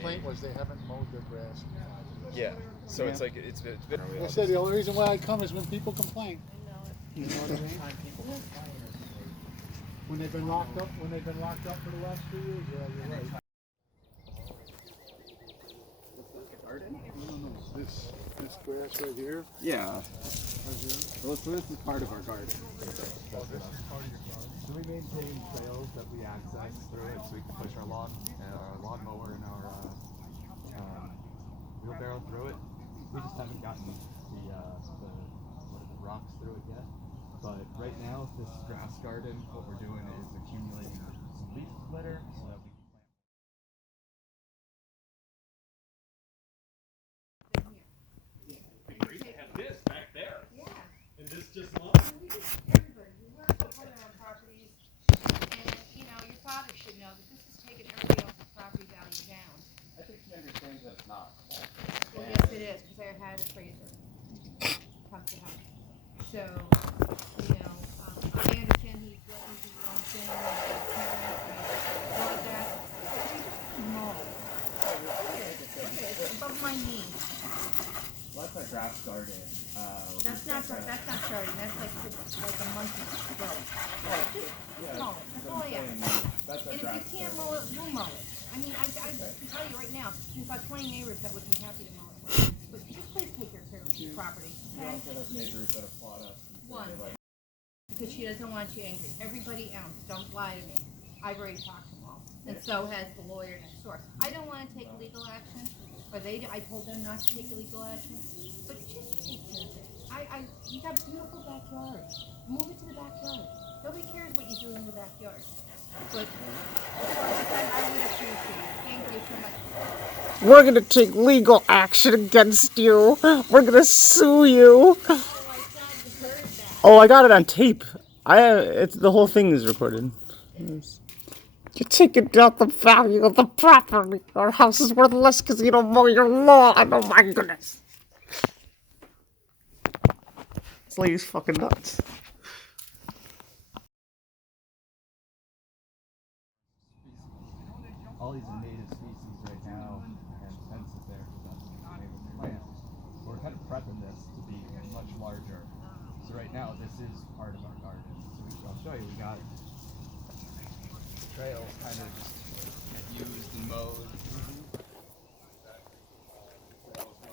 complaint was they haven't mowed their grass. Yeah. So it's like it's been. I said the only reason why I come is when people complain. You know what I mean? When they've been locked up, for the last 3 years, yeah, you're right. This grass right here. Yeah. Well, so this is part of our garden. So we maintain trails that we access through it, so we can push our lawnmower and our wheelbarrow through it. We just haven't gotten the rocks through it yet. But right now, this grass garden, what we're doing is accumulating some leaf litter so that we can plant. Everybody, we work for our properties, and your father should know that this has taken everybody else's property value down. I think she understands that it's not. Well, yes, it is, because I had a appraiser come to him. So, I understand he's letting do his own thing, and his parents, and all of that. But you just mow. Look at it, it's above my knee. Well, that's our grass garden. That's not starting, that's like a month's growth. Just mow it, that's all I ask. That's our And if grass you can't mow it, we'll mow it. I mean, I can tell you right now, we've got 20 neighbors that would be happy to mow it. But just please take care of your property, We okay? also have neighbors that applaud us. One, because she doesn't want you angry. Everybody else, don't lie to me. I've already talked to them all, and so has the lawyer next door. I don't want to take legal action, or I told them not to take legal action, but just take care of it. You got beautiful backyard. Move it to the backyard. Nobody cares what you do in the backyard. But I would appreciate it. Thank you so much. We're gonna take legal action against you. We're gonna sue you. Oh, I thought you heard that. Oh, I got it on tape. It's the whole thing is recorded. Yes. You're taking down the value of the property. Our house is worth less because you don't mow your lawn. Oh my goodness. This lady's fucking nuts. All these are native species right now, and fences there for them to be able to plant. We're kind of prepping this to be much larger. So right now, this is part of our garden. So I'll show you. We got trails kind of just used and mowed.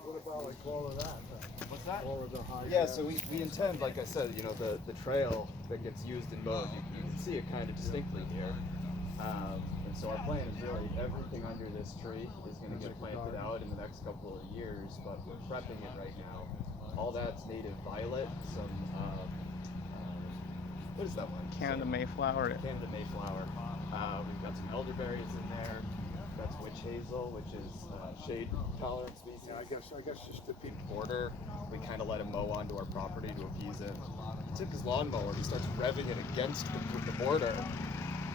What about like all of that? What's that? All of the high Yeah, grass? so we intend, like I said, the trail that gets used and mowed, you can see it kind of distinctly here. And so our plan is really everything under this tree is going to get planted out in the next couple of years, but we're prepping it right now. All that's native violet, some, what is that one? Canada Mayflower. Canada Mayflower. We've got some elderberries in there. That's witch hazel, which is shade tolerant species. Yeah, I guess just the people. Border, we kind of let him mow onto our property to appease him. He took his lawnmower, he starts revving it against the border,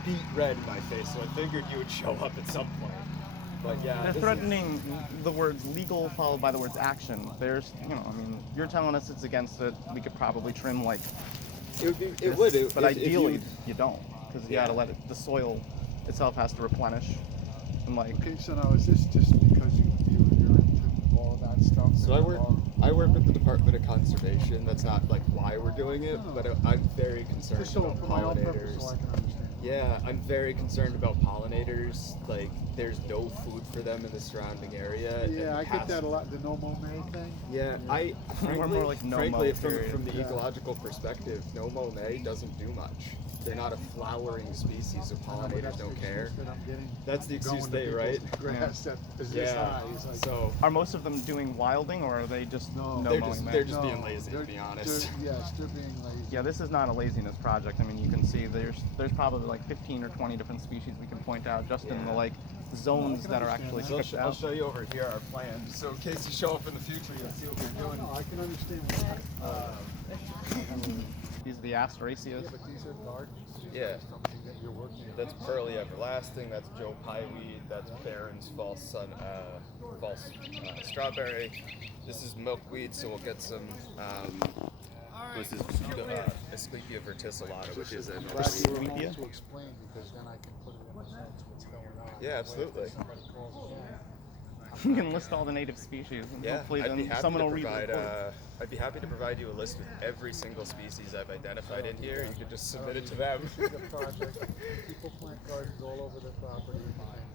beet red in my face, so I figured you would show up at some point. But yeah, They're threatening the words legal followed by the words action. There's, you're telling us it's against it. We could probably trim like it would, but ideally you don't, because you gotta let it. The soil itself has to replenish, and like. Okay, so now is this just because you're into all of that stuff? So I work with the Department of Conservation. That's not like why we're doing it, but I'm very concerned Just so about for my own purpose, pollinators. so I can understand. Yeah, I'm very concerned about pollinators. Like, there's no food for them in the surrounding area. and Yeah, I get past- that a lot. The no mow May thing. Yeah, I We're frankly, more like no frankly mow, from period. the Yeah. ecological perspective, no mow May doesn't do much. They're not a flowering species, so pollinators don't care. That's the excuse they, right? Grass that is this Yeah. high. He's like, So Are most of them doing wilding, or are they just No. no they're mowing? just man? they're just no, being lazy, to they're- be honest. Yes, they're being lazy. Yeah, this is not a laziness project. I mean, you can see there's probably like 15 or 20 different species we can point out just in the like zones that are actually So stripped I'll out. show you over here our plan, so in case you show up in the future, you'll see what we're doing. No, I can understand what These are the asteraceas. but these are gardens. Yeah. Something that you're working on. That's Pearly Everlasting, that's Joe Pyeweed, that's Barron's False Strawberry. This is Milkweed, so we'll get some, this is Asclepia verticillata, which is a Glad milkweed. you were Media? able to explain because then I can put it in my notes what's going on. Yeah, absolutely. Somebody calls again. You can list all the native species, and Yeah, hopefully I'd be then happy someone to will read the provide. report. I'd be happy to provide you a list with every single species I've identified in here. You can just submit it to them. This is a project, people plant gardens all over their property, and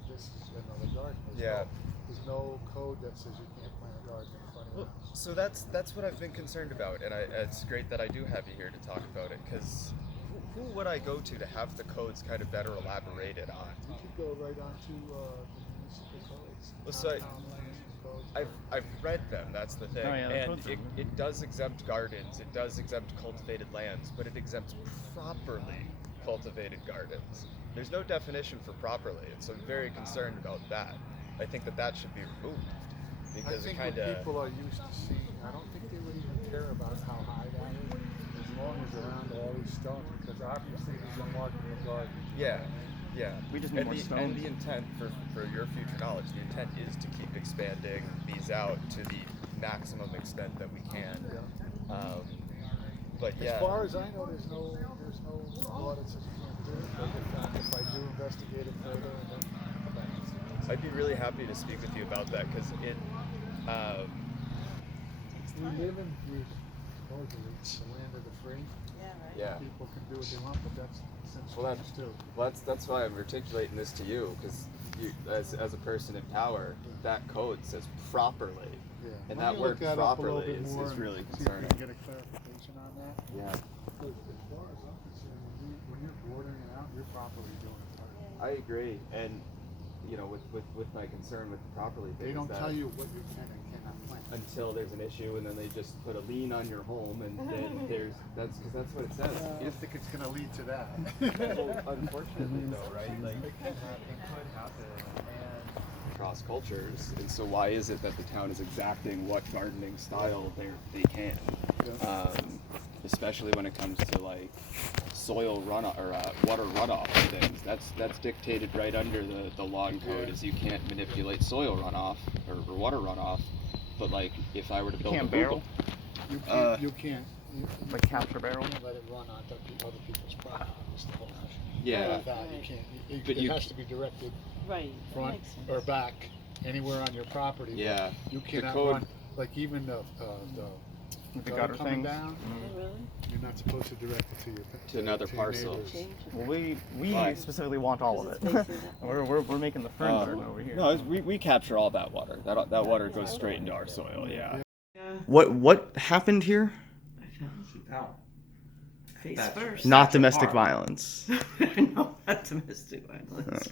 this is another garden. There's no code that says you can't plant a garden in front of Well, it. so that's what I've been concerned about, and it's great that I do have you here to talk about it, because who would I go to have the codes kind of better elaborated on? You could go right on to the municipal codes. Well, so town codes. I've read them. That's the thing, Oh, yeah, the and codes are- it does exempt gardens, it does exempt cultivated lands, but it exempts properly cultivated gardens. There's no definition for properly, and so I'm very concerned about that. I think that should be removed I because it think kind what of. people are used to seeing, I don't think they would even care about how high that is, as long as around all these stones, because obviously these are marking the garden. Yeah, yeah. We just need more And stones. the intent, for your future knowledge, the intent is to keep expanding these out to the maximum extent that we can. But yeah. As far as I know, there's no law that says you can't do it, but if I do investigate it further, then I'd be really happy to speak with you about that because we live in, supposedly, the land of the free. yeah. People can do what they want, but that's since Well, changed too. That's why I'm articulating this to you because you, as a person in power, that code says properly, Yeah. and Why that don't you word look that up a little properly bit more is and really see if we concerning. can get a clarification on that. Yeah. Because as far as I'm concerned, when you're bordering it out, you're properly doing it right. I agree, and with my concern with the properly thing They don't is that tell you what you can and cannot plant. until there's an issue, and then they just put a lien on your home, and then that's what it says. I don't think it's gonna lead to that. Well, unfortunately, though, right? Like it could happen, across cultures, and so why is it that the town is exacting what gardening style they can? Especially when it comes to like soil runoff or water runoff and things. That's dictated right under the lawn code. Is you can't manipulate soil runoff or water runoff. But like if I were to build Can't a Google, barrel? You can't. Like capture barrel? You can't let it run onto other people's property. It's the whole issue. yeah, That you can't. But It you- has to be directed Right. front Makes sense. or back, anywhere on your property. but yeah. You The cannot code- run, like even the The gutter gutter coming things? down, Oh, really? you're not supposed to direct it to your To another your parcel. neighbors. Change it. Well, we Why? specifically want all of it. Because it's facing that way. we're making the fern garden over here. No, we capture all that water. That water goes straight into our soil. Yeah. Yeah. What happened here? I found. Face That's first. Not domestic violence. no, not domestic violence.